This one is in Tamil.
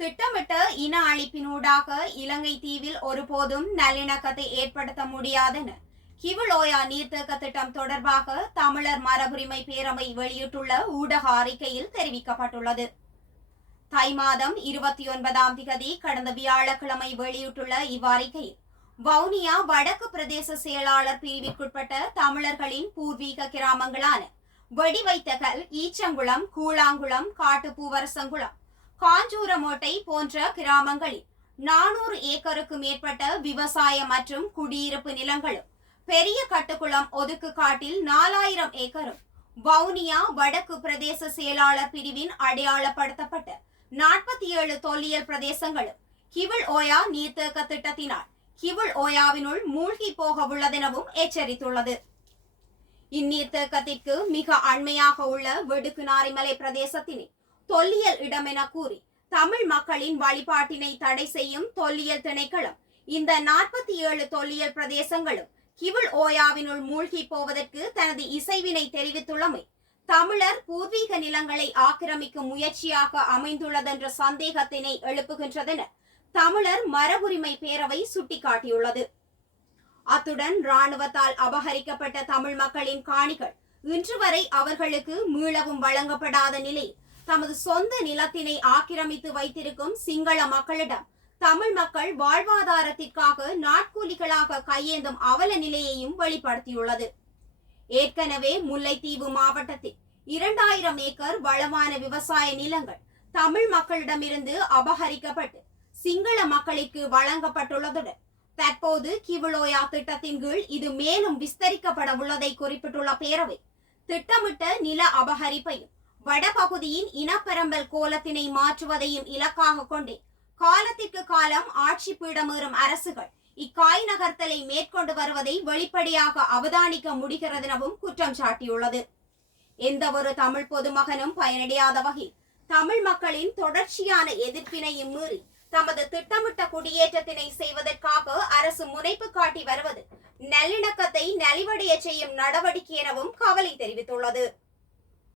திட்டமிட்ட இன அழிப்பினூடாக இலங்கை தீவில் ஒருபோதும் நல்லிணக்கத்தை ஏற்படுத்த முடியாதென கிவுலோயா நீர்த்தேக்க திட்டம் தொடர்பாக தமிழர் மரபுரிமை பேரவை வெளியிட்டுள்ள ஊடக அறிக்கையில் தெரிவிக்கப்பட்டுள்ளது. தை மாதம் 29ஆம் திகதி கடந்த வியாழக்கிழமை வெளியிட்டுள்ள இவ்வறிக்கையில் வவுனியா வடக்கு பிரதேச செயலாளர் பிரிவிற்குட்பட்ட தமிழர்களின் பூர்வீக கிராமங்களான வெடிவைத்தகல், ஈச்சங்குளம், கூழாங்குளம், காட்டுப்பூவரசங்குளம், காஞ்சூரமோட்டை போன்ற கிராமங்களில் 400 ஏக்கருக்கு மேற்பட்ட விவசாய மற்றும் குடியிருப்பு நிலங்களும், பெரிய கட்டுக்குளம் ஒதுக்கு காட்டில் 4000 ஏக்கரும், வவுனியா வடக்கு பிரதேச செயலாளர் பிரிவின் அடையாளப்படுத்தப்பட்ட 47 தொல்லியல் பிரதேசங்களும் கிவுல் ஓயா நீர்த்தேக்க திட்டத்தினால் கிவுல் ஓயாவினுள் மூழ்கி போக உள்ளதெனவும் எச்சரித்துள்ளது. இந்நீர்த்தேக்கத்திற்கு மிக அண்மையாக உள்ள வெடுக்குநாரிமலை பிரதேசத்தினை தொல்லியல் இடம் என கூறி தமிழ் மக்களின் வழிபாட்டினை தடை செய்யும் தொல்லியல் திணைக்களம் இந்த 47 தொல்லியல் பிரதேசங்களும் கிவுல் ஓயாவினுள் மூழ்கி போவதற்கு தனது இசைவினை தெரிவித்துள்ளமை தமிழர் பூர்வீக நிலங்களை ஆக்கிரமிக்கும் முயற்சியாக அமைந்துள்ளதென்ற சந்தேகத்தினை எழுப்புகின்றதென தமிழர் மரபுரிமை பேரவை சுட்டிக்காட்டியுள்ளது. அத்துடன் இராணுவத்தால் அபகரிக்கப்பட்ட தமிழ் மக்களின் காணிகள் இன்று வரை அவர்களுக்கு மீளவும் வழங்கப்படாத நிலையில் தமது சொந்த நிலத்தினை ஆக்கிரமித்து வைத்திருக்கும் சிங்கள மக்களிடம் தமிழ் மக்கள் வாழ்வாதாரத்திற்காக நாட்கூலிகளாக கையேந்தும் அவல நிலையையும் வெளிப்படுத்தியுள்ளது. ஏற்கனவே முல்லைத்தீவு மாவட்டத்தில் 2000 ஏக்கர் வளமான விவசாய நிலங்கள் தமிழ் மக்களிடமிருந்து அபகரிக்கப்பட்டு சிங்கள மக்களுக்கு வழங்கப்பட்டுள்ளதுடன் தற்போது கிவுலோயா திட்டத்தின் கீழ் இது மேலும் விஸ்தரிக்கப்பட உள்ளதை குறிப்பிட்டுள்ள பேரவை திட்டமிட்ட நில அபகரிப்பையும் வடபகுதியின் இனப்பெரம்பல் கோலத்தினை மாற்றுவதையும் இலக்காக கொண்டே காலத்திற்கு காலம் ஆட்சி பீடமேறும் அரசுகள் இக்காய் நகர்த்தலை மேற்கொண்டு வருவதை வெளிப்படையாக அவதானிக்க முடிகிறதெனவும் குற்றம் சாட்டியுள்ளது. எந்த ஒரு தமிழ் பொதுமகனும் பயனடையாத வகையில் தமிழ் மக்களின் தொடர்ச்சியான எதிர்ப்பினையும் மீறி தமது திட்டமிட்ட குடியேற்றத்தினை செய்வதற்காக அரசு முனைப்பு காட்டி வருவது நல்லிணக்கத்தை நலிவடைய செய்யும் நடவடிக்கை எனவும் கவலை தெரிவித்துள்ளது.